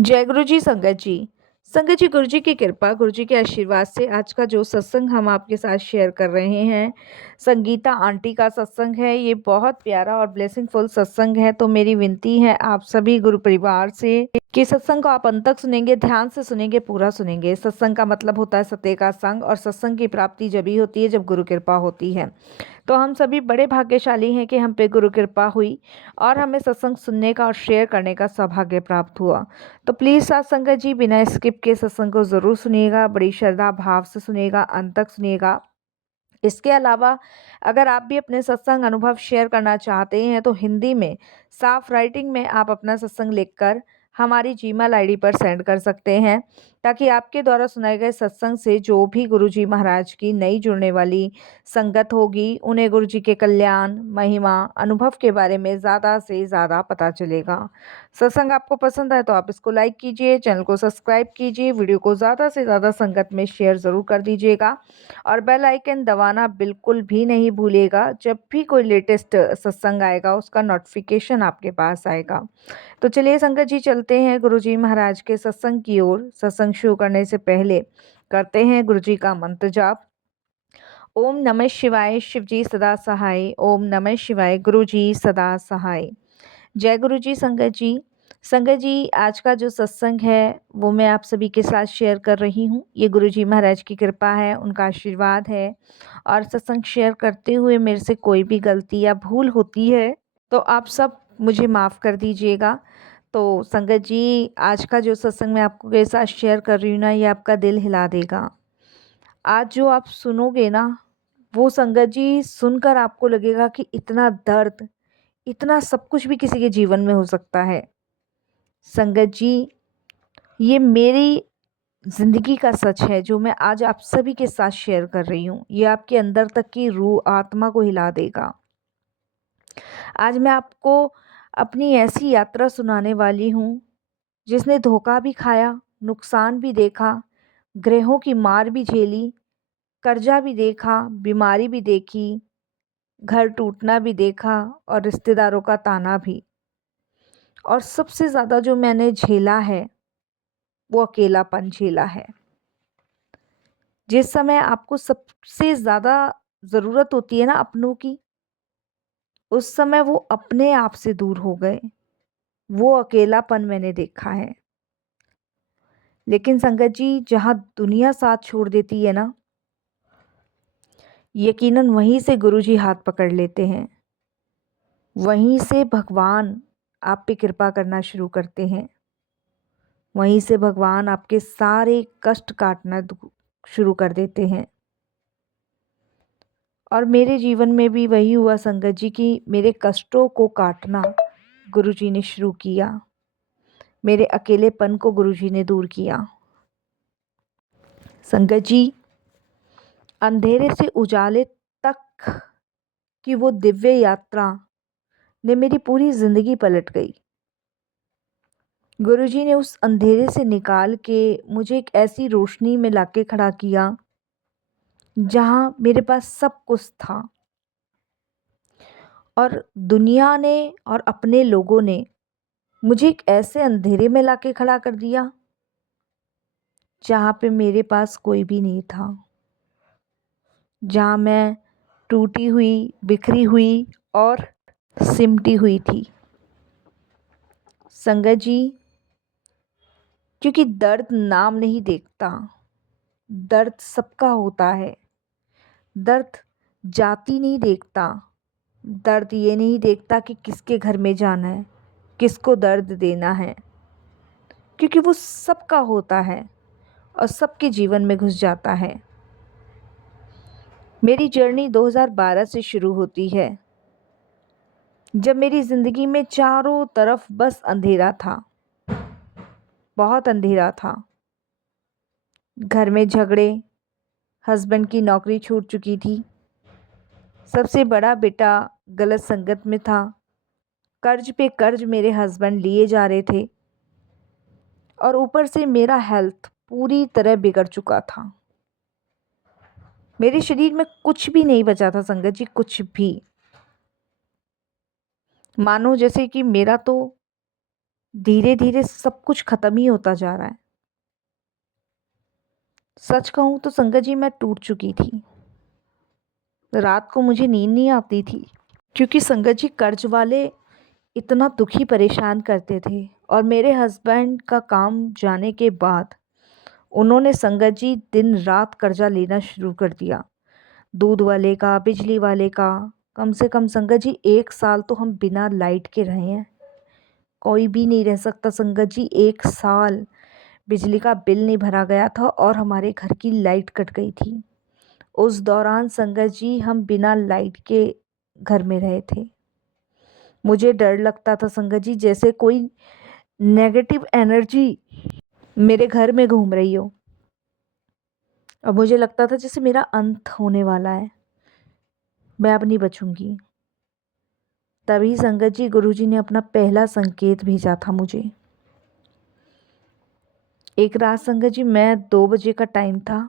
जय गुरु जी संगत जी। संगत जी, गुरु जी की कृपा, गुरु जी के आशीर्वाद से आज का जो सत्संग हम आपके साथ शेयर कर रहे हैं, संगीता आंटी का सत्संग है। ये बहुत प्यारा और ब्लेसिंगफुल सत्संग है। तो मेरी विनती है आप सभी गुरु परिवार से कि सत्संग को आप अंत तक सुनेंगे, ध्यान से सुनेंगे, पूरा सुनेंगे। सत्संग का मतलब होता है सत्य का संग, और सत्संग की प्राप्ति जब ही होती है जब गुरु कृपा होती है। तो हम सभी बड़े भाग्यशाली हैं कि हम पे गुरु कृपा हुई और हमें सत्संग सुनने का और शेयर करने का सौभाग्य प्राप्त हुआ। तो प्लीज़ साथ संगत जी बिना स्किप के सत्संग को ज़रूर सुनिएगा, बड़ी श्रद्धा भाव से सुनिएगा, अंत तक सुनिएगा। इसके अलावा अगर आप भी अपने सत्संग अनुभव शेयर करना चाहते हैं तो हिंदी में साफ राइटिंग में आप अपना सत्संग लिखकर हमारी जीमेल आईडी पर सेंड कर सकते हैं, ताकि आपके द्वारा सुनाए गए सत्संग से जो भी गुरुजी महाराज की नई जुड़ने वाली संगत होगी उन्हें गुरुजी के कल्याण, महिमा, अनुभव के बारे में ज़्यादा से ज़्यादा पता चलेगा। सत्संग आपको पसंद आए तो आप इसको लाइक कीजिए, चैनल को सब्सक्राइब कीजिए, वीडियो को ज़्यादा से ज़्यादा संगत में शेयर ज़रूर कर दीजिएगा और बेल आइकन दबाना बिल्कुल भी नहीं भूलिएगा। जब भी कोई लेटेस्ट सत्संग आएगा उसका नोटिफिकेशन आपके पास आएगा। तो चलिए संगत जी चलते हैं गुरुजी महाराज के सत्संग की ओर। सत्संग शुरू करने से पहले करते हैं गुरुजी का मंत्र जाप। ओम नमः शिवाय, शिवजी सदा सहाय। ओम नमः शिवाय, गुरुजी सदा सहाय। जय गुरुजी संगत जी। संगत जी, आज का जो सत्संग है वो मैं आप सभी के साथ शेयर कर रही हूँ। ये गुरुजी महाराज की कृपा है, उनका आशीर्वाद है। और सत्संग शेयर करते हुए मेरे से कोई भी गलती या भूल होती है तो आप सब मुझे माफ़ कर दीजिएगा। तो संगत जी, आज का जो सत्संग मैं आपको के साथ शेयर कर रही हूँ ना, ये आपका दिल हिला देगा। आज जो आप सुनोगे ना, वो संगत जी सुनकर आपको लगेगा कि इतना दर्द, इतना सब कुछ भी किसी के जीवन में हो सकता है। संगत जी, ये मेरी ज़िंदगी का सच है जो मैं आज आप सभी के साथ शेयर कर रही हूँ। ये आपके अंदर तक की रूह, आत्मा को हिला देगा। आज मैं आपको अपनी ऐसी यात्रा सुनाने वाली हूँ जिसने धोखा भी खाया, नुकसान भी देखा, ग्रहों की मार भी झेली, कर्जा भी देखा, बीमारी भी देखी, घर टूटना भी देखा और रिश्तेदारों का ताना भी। और सबसे ज़्यादा जो मैंने झेला है वो अकेलापन झेला है। जिस समय आपको सबसे ज़्यादा ज़रूरत होती है ना अपनों की, उस समय वो अपने आप से दूर हो गए। वो अकेलापन मैंने देखा है। लेकिन संगत जी, जहाँ दुनिया साथ छोड़ देती है ना, यकीनन वहीं से गुरुजी हाथ पकड़ लेते हैं। वहीं से भगवान आप पे कृपा करना शुरू करते हैं। वहीं से भगवान आपके सारे कष्ट काटना शुरू कर देते हैं। और मेरे जीवन में भी वही हुआ संगत जी कि मेरे कष्टों को काटना गुरुजी ने शुरू किया। मेरे अकेलेपन को गुरुजी ने दूर किया। संगत जी, अंधेरे से उजाले तक की वो दिव्य यात्रा ने मेरी पूरी ज़िंदगी पलट गई। गुरुजी ने उस अंधेरे से निकाल के मुझे एक ऐसी रोशनी में लाके खड़ा किया जहाँ मेरे पास सब कुछ था। और दुनिया ने और अपने लोगों ने मुझे एक ऐसे अंधेरे में लाके खड़ा कर दिया जहाँ पे मेरे पास कोई भी नहीं था। जहाँ मैं टूटी हुई, बिखरी हुई और सिमटी हुई थी। संगत जी, क्योंकि दर्द नाम नहीं देखता, दर्द सबका होता है। दर्द जाति नहीं देखता, दर्द ये नहीं देखता कि किसके घर में जाना है, किसको दर्द देना है, क्योंकि वो सबका होता है और सबके जीवन में घुस जाता है। मेरी जर्नी 2012 से शुरू होती है, जब मेरी ज़िंदगी में चारों तरफ बस अंधेरा था, बहुत अंधेरा था। घर में झगड़े, हस्बैंड की नौकरी छूट चुकी थी, सबसे बड़ा बेटा गलत संगत में था, कर्ज पे कर्ज मेरे हस्बैंड लिए जा रहे थे और ऊपर से मेरा हेल्थ पूरी तरह बिगड़ चुका था। मेरे शरीर में कुछ भी नहीं बचा था संगत जी, कुछ भी। मानो जैसे कि मेरा तो धीरे धीरे सब कुछ खत्म ही होता जा रहा है। सच कहूँ तो संगत जी मैं टूट चुकी थी। रात को मुझे नींद नहीं आती थी, क्योंकि संगत जी कर्ज वाले इतना दुखी परेशान करते थे। और मेरे हस्बैंड का काम जाने के बाद उन्होंने संगत जी दिन रात कर्जा लेना शुरू कर दिया। दूध वाले का, बिजली वाले का। कम से कम संगत जी 1 साल तो हम बिना लाइट के रहे हैं। कोई भी नहीं रह सकता संगत जी। 1 साल बिजली का बिल नहीं भरा गया था और हमारे घर की लाइट कट गई थी। उस दौरान संगत जी हम बिना लाइट के घर में रहे थे। मुझे डर लगता था संगत जी, जैसे कोई नेगेटिव एनर्जी मेरे घर में घूम रही हो। अब मुझे लगता था जैसे मेरा अंत होने वाला है, मैं अब नहीं बचूंगी। तभी संगत जी गुरुजी ने अपना पहला संकेत भेजा था मुझे। एक रात संगत जी मैं 2 बजे का टाइम था,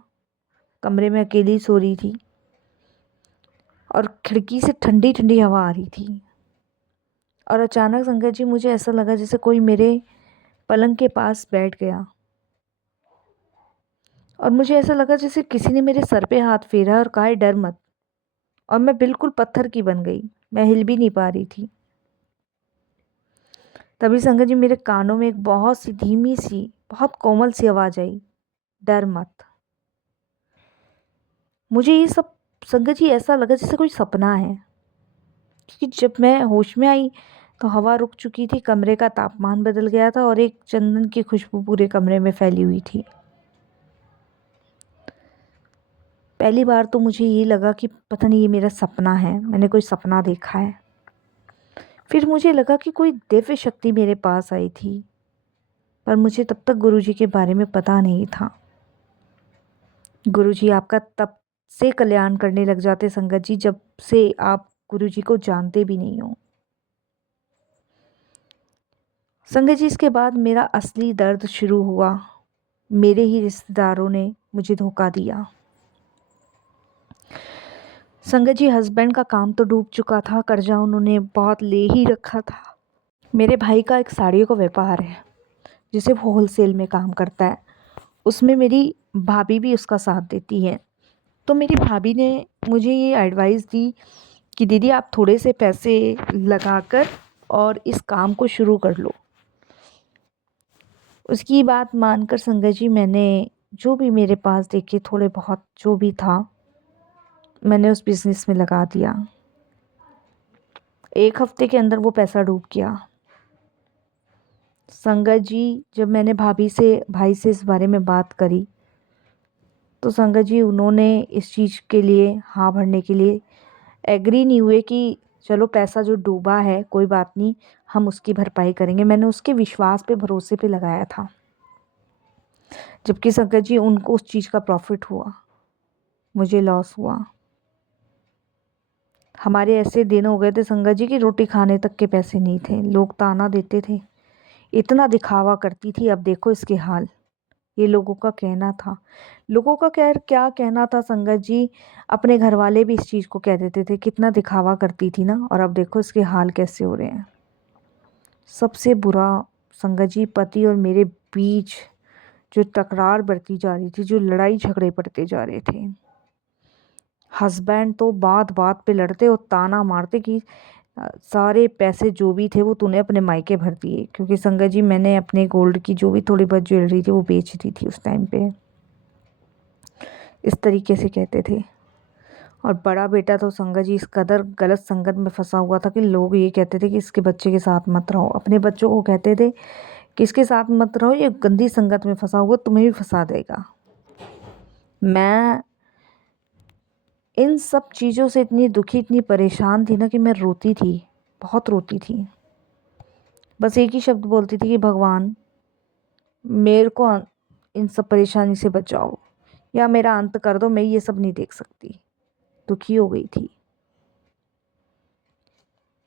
कमरे में अकेली सो रही थी और खिड़की से ठंडी ठंडी हवा आ रही थी। और अचानक संगत जी मुझे ऐसा लगा जैसे कोई मेरे पलंग के पास बैठ गया। और मुझे ऐसा लगा जैसे किसी ने मेरे सर पे हाथ फेरा और कहा, डर मत। और मैं बिल्कुल पत्थर की बन गई, मैं हिल भी नहीं पा रही थी। तभी संगत जी मेरे कानों में एक बहुत सी धीमी सी, बहुत कोमल सी आवाज आई, डर मत। मुझे ये सब संगत जी ऐसा लगा जैसे कोई सपना है, क्योंकि जब मैं होश में आई तो हवा रुक चुकी थी, कमरे का तापमान बदल गया था और एक चंदन की खुशबू पूरे कमरे में फैली हुई थी। पहली बार तो मुझे ये लगा कि पता नहीं ये मेरा सपना है, मैंने कोई सपना देखा है। फिर मुझे लगा कि कोई दिव्य शक्ति मेरे पास आई थी, पर मुझे तब तक गुरुजी के बारे में पता नहीं था। गुरुजी आपका तब से कल्याण करने लग जाते संगत जी, जब से आप गुरुजी को जानते भी नहीं हो। संगत जी इसके बाद मेरा असली दर्द शुरू हुआ। मेरे ही रिश्तेदारों ने मुझे धोखा दिया। संगत जी हस्बैंड का काम तो डूब चुका था, कर्जा उन्होंने बहुत ले ही रखा था। मेरे भाई का एक साड़ियों का व्यापार है, जिसे वो होलसेल में काम करता है। उसमें मेरी भाभी भी उसका साथ देती है। तो मेरी भाभी ने मुझे ये एडवाइस दी कि दीदी आप थोड़े से पैसे लगाकर और इस काम को शुरू कर लो। उसकी बात मानकर संगत जी मैंने जो भी मेरे पास देखे थोड़े बहुत जो भी था, मैंने उस बिज़नेस में लगा दिया। 1 हफ्ते के अंदर वो पैसा डूब गया। संगत जी जब मैंने भाई से इस बारे में बात करी, तो संगत जी उन्होंने इस चीज़ के लिए हाँ भरने के लिए एग्री नहीं हुए कि चलो पैसा जो डूबा है कोई बात नहीं, हम उसकी भरपाई करेंगे। मैंने उसके विश्वास पे, भरोसे पे लगाया था, जबकि संगत जी उनको उस चीज़ का प्रॉफिट हुआ, मुझे लॉस हुआ। हमारे ऐसे दिन हो गए थे संगत जी कि रोटी खाने तक के पैसे नहीं थे। लोग ताना देते थे, इतना दिखावा करती थी, अब देखो इसके हाल। ये लोगों का कहना था। लोगों का क्या कहना था संगत जी, अपने घर वाले भी इस चीज़ को कह देते थे, कितना दिखावा करती थी ना, और अब देखो इसके हाल कैसे हो रहे हैं। सबसे बुरा संगत जी पति और मेरे बीच जो तकरार बढ़ती जा रही थी, जो लड़ाई झगड़े पड़ते जा रहे थे। हस्बैंड तो बात बात पे लड़ते और ताना मारते कि सारे पैसे जो भी थे वो तूने अपने मायके भर दिए। क्योंकि संगत जी मैंने अपने गोल्ड की जो भी थोड़ी बहुत ज्वेलरी थी वो बेच दी थी उस टाइम पे, इस तरीके से कहते थे। और बड़ा बेटा तो संगत जी इस कदर गलत संगत में फंसा हुआ था कि लोग ये कहते थे कि इसके बच्चे के साथ मत रहो। अपने बच्चों को कहते थे कि इसके साथ मत रहो, ये गंदी संगत में फंसा हुआ, तुम्हें भी फंसा देगा। मैं इन सब चीज़ों से इतनी दुखी, इतनी परेशान थी ना कि मैं रोती थी, बहुत रोती थी। बस एक ही शब्द बोलती थी कि भगवान मेरे को इन सब परेशानी से बचाओ, या मेरा अंत कर दो, मैं ये सब नहीं देख सकती। दुखी हो गई थी।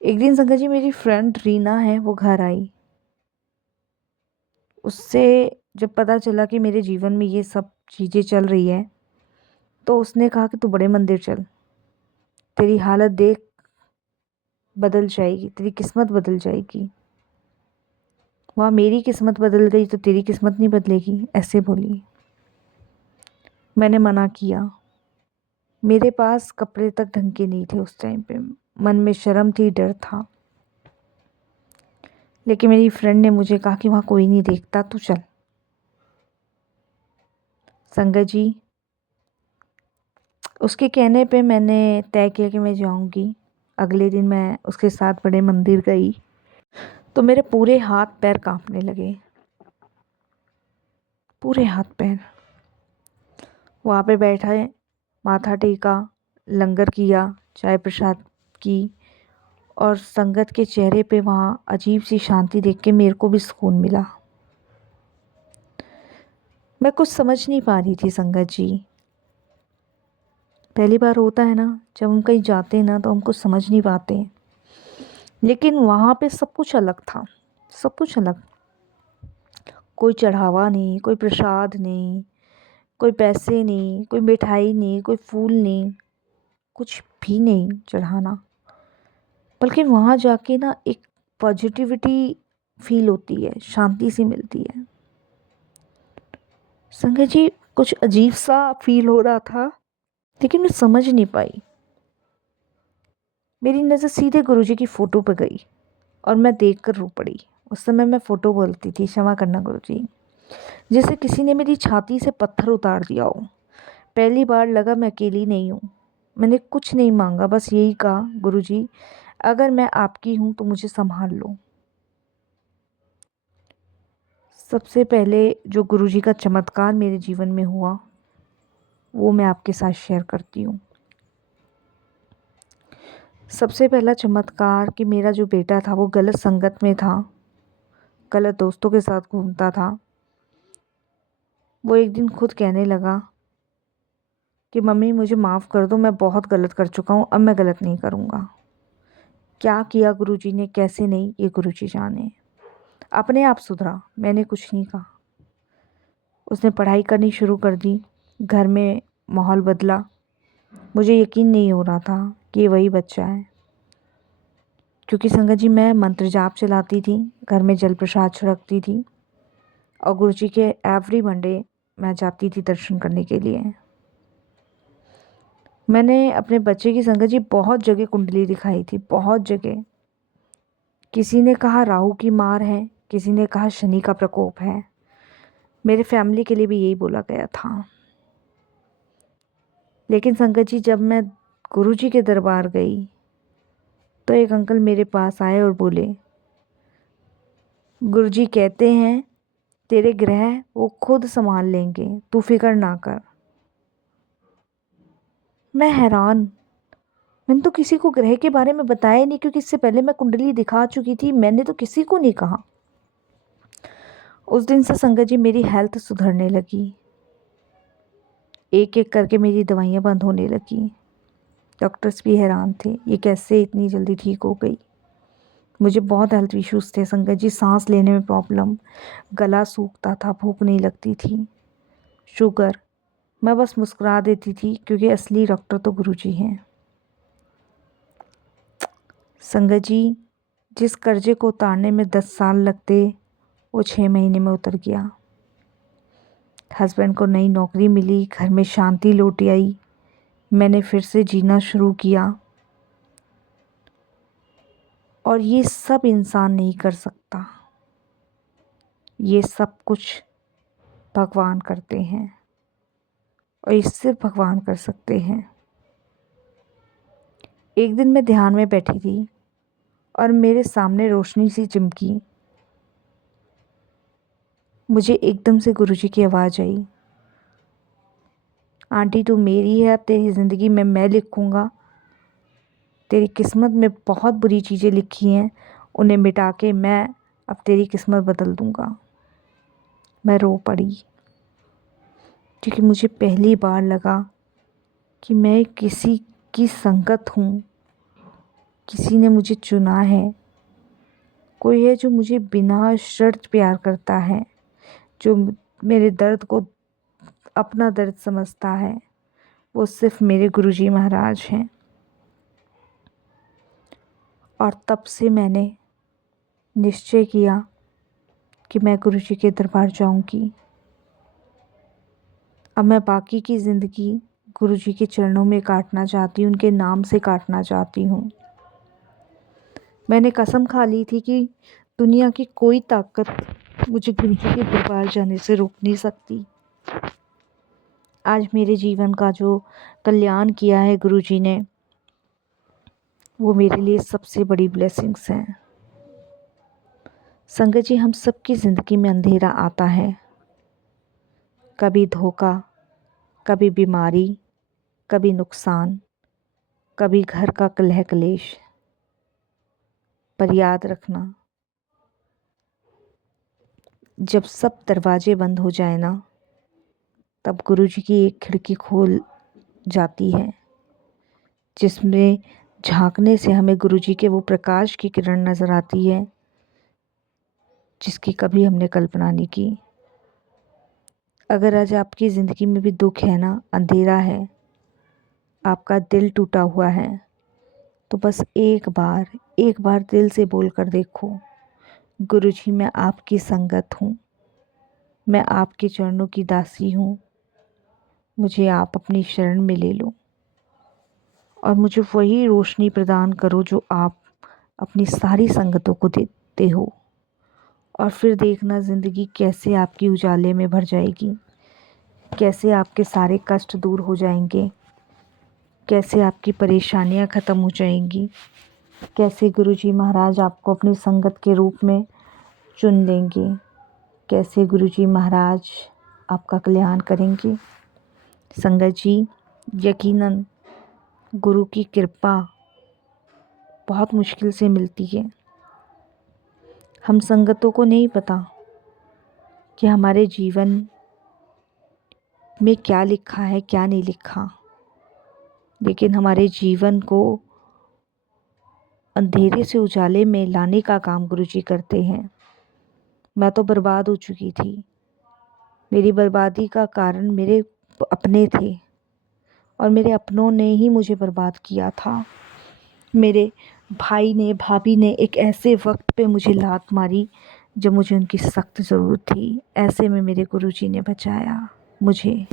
एक दिन संगत जी मेरी फ्रेंड रीना है, वो घर आई। उससे जब पता चला कि मेरे जीवन में ये सब चीज़ें चल रही है, तो उसने कहा कि तू बड़े मंदिर चल, तेरी हालत देख बदल जाएगी, तेरी किस्मत बदल जाएगी। वहाँ मेरी किस्मत बदल गई तो तेरी किस्मत नहीं बदलेगी, ऐसे बोली। मैंने मना किया। मेरे पास कपड़े तक ढंग के नहीं थे उस टाइम पे। मन में शर्म थी, डर था। लेकिन मेरी फ्रेंड ने मुझे कहा कि वहाँ कोई नहीं देखता, तू चल। संगत जी, उसके कहने पे मैंने तय किया कि मैं जाऊंगी। अगले दिन मैं उसके साथ बड़े मंदिर गई तो मेरे पूरे हाथ पैर कांपने लगे, पूरे हाथ पैर। वहाँ पे बैठा, माथा टेका, लंगर किया, चाय प्रसाद की, और संगत के चेहरे पे वहाँ अजीब सी शांति देख के मेरे को भी सुकून मिला। मैं कुछ समझ नहीं पा रही थी संगत जी। पहली बार होता है ना, जब हम कहीं जाते हैं ना तो हम कुछ समझ नहीं पाते। लेकिन वहाँ पे सब कुछ अलग था, सब कुछ अलग। कोई चढ़ावा नहीं, कोई प्रसाद नहीं, कोई पैसे नहीं, कोई मिठाई नहीं, कोई फूल नहीं, कुछ भी नहीं चढ़ाना। बल्कि वहाँ जाके ना एक पॉजिटिविटी फील होती है, शांति सी मिलती है। संगत जी, कुछ अजीब सा फील हो रहा था, लेकिन मैं समझ नहीं पाई। मेरी नज़र सीधे गुरुजी की फ़ोटो पर गई और मैं देखकर रो पड़ी। उस समय मैं फ़ोटो बोलती थी, क्षमा करना गुरुजी, जैसे किसी ने मेरी छाती से पत्थर उतार दिया हो। पहली बार लगा मैं अकेली नहीं हूँ। मैंने कुछ नहीं मांगा, बस यही कहा, गुरुजी अगर मैं आपकी हूँ तो मुझे संभाल लो। सबसे पहले जो गुरुजी का चमत्कार मेरे जीवन में हुआ वो मैं आपके साथ शेयर करती हूँ। सबसे पहला चमत्कार कि मेरा जो बेटा था वो गलत संगत में था, गलत दोस्तों के साथ घूमता था। वो एक दिन खुद कहने लगा कि मम्मी मुझे माफ़ कर दो, मैं बहुत गलत कर चुका हूँ, अब मैं गलत नहीं करूँगा। क्या किया गुरुजी ने, कैसे नहीं, ये गुरुजी जाने। अपने आप सुधरा, मैंने कुछ नहीं कहा। उसने पढ़ाई करनी शुरू कर दी, घर में माहौल बदला। मुझे यकीन नहीं हो रहा था कि ये वही बच्चा है, क्योंकि संगत जी मैं मंत्र जाप चलाती थी, घर में जल प्रसाद छिड़कती थी, और गुरुजी के एवरी मंडे मैं जाती थी दर्शन करने के लिए। मैंने अपने बच्चे की संगत जी बहुत जगह कुंडली दिखाई थी, बहुत जगह। किसी ने कहा राहु की मार है, किसी ने कहा शनि का प्रकोप है। मेरे फैमिली के लिए भी यही बोला गया था। लेकिन संगत जी जब मैं गुरुजी के दरबार गई तो एक अंकल मेरे पास आए और बोले, गुरुजी कहते हैं तेरे ग्रह वो खुद संभाल लेंगे, तू फिक्र ना कर। मैं हैरान, मैंने तो किसी को ग्रह के बारे में बताया नहीं, क्योंकि इससे पहले मैं कुंडली दिखा चुकी थी, मैंने तो किसी को नहीं कहा। उस दिन से संगत जी मेरी हेल्थ सुधरने लगी, एक एक करके मेरी दवाइयाँ बंद होने लगी। डॉक्टर्स भी हैरान थे, ये कैसे इतनी जल्दी ठीक हो गई। मुझे बहुत हेल्थ इश्यूज़ थे संगत जी, सांस लेने में प्रॉब्लम, गला सूखता था, भूख नहीं लगती थी, शुगर। मैं बस मुस्कुरा देती थी क्योंकि असली डॉक्टर तो गुरुजी हैं। संगत जी, जिस कर्जे को उतारने में 10 साल लगते वो 6 महीने में उतर गया। हस्बैंड को नई नौकरी मिली, घर में शांति लौट आई, मैंने फिर से जीना शुरू किया। और ये सब इंसान नहीं कर सकता, ये सब कुछ भगवान करते हैं, और ये सिर्फ भगवान कर सकते हैं। एक दिन मैं ध्यान में बैठी थी और मेरे सामने रोशनी सी चमकी। मुझे एकदम से गुरुजी की आवाज़ आई, आंटी तू मेरी है, अब तेरी ज़िंदगी में मैं लिखूँगा। तेरी किस्मत में बहुत बुरी चीज़ें लिखी हैं, उन्हें मिटा के मैं अब तेरी किस्मत बदल दूँगा। मैं रो पड़ी, क्योंकि मुझे पहली बार लगा कि मैं किसी की संगत हूँ, किसी ने मुझे चुना है। कोई है जो मुझे बिना शर्त प्यार करता है, जो मेरे दर्द को अपना दर्द समझता है। वो सिर्फ मेरे गुरुजी महाराज हैं। और तब से मैंने निश्चय किया कि मैं गुरुजी के दरबार जाऊंगी। अब मैं बाकी की ज़िंदगी गुरुजी के चरणों में काटना चाहती हूँ, उनके नाम से काटना चाहती हूँ। मैंने कसम खा ली थी कि दुनिया की कोई ताकत मुझे गुरुजी के दरबार जाने से रोक नहीं सकती। आज मेरे जीवन का जो कल्याण किया है गुरुजी ने, वो मेरे लिए सबसे बड़ी ब्लेसिंग्स हैं। संगत जी, हम सबकी ज़िंदगी में अंधेरा आता है, कभी धोखा, कभी बीमारी, कभी नुकसान, कभी घर का कलह कलेश। पर याद रखना, जब सब दरवाजे बंद हो जाए ना, तब गुरुजी की एक खिड़की खोल जाती है, जिसमें झांकने से हमें गुरुजी के वो प्रकाश की किरण नज़र आती है जिसकी कभी हमने कल्पना नहीं की। अगर आज आपकी ज़िंदगी में भी दुख है ना, अंधेरा है, आपका दिल टूटा हुआ है, तो बस एक बार दिल से बोल कर देखो, गुरुजी मैं आपकी संगत हूँ, मैं आपके चरणों की दासी हूँ, मुझे आप अपनी शरण में ले लो और मुझे वही रोशनी प्रदान करो जो आप अपनी सारी संगतों को देते हो। और फिर देखना ज़िंदगी कैसे आपकी उजाले में भर जाएगी, कैसे आपके सारे कष्ट दूर हो जाएंगे, कैसे आपकी परेशानियां ख़त्म हो जाएंगी, कैसे गुरुजी महाराज आपको अपनी संगत के रूप में चुन लेंगे, कैसे गुरुजी महाराज आपका कल्याण करेंगे। संगत जी, यकीनन गुरु की कृपा बहुत मुश्किल से मिलती है। हम संगतों को नहीं पता कि हमारे जीवन में क्या लिखा है, क्या नहीं लिखा, लेकिन हमारे जीवन को अंधेरे से उजाले में लाने का काम गुरुजी करते हैं। मैं तो बर्बाद हो चुकी थी, मेरी बर्बादी का कारण मेरे अपने थे और मेरे अपनों ने ही मुझे बर्बाद किया था। मेरे भाई ने, भाभी ने एक ऐसे वक्त पे मुझे लात मारी जब मुझे उनकी सख्त ज़रूरत थी। ऐसे में मेरे गुरुजी ने बचाया मुझे।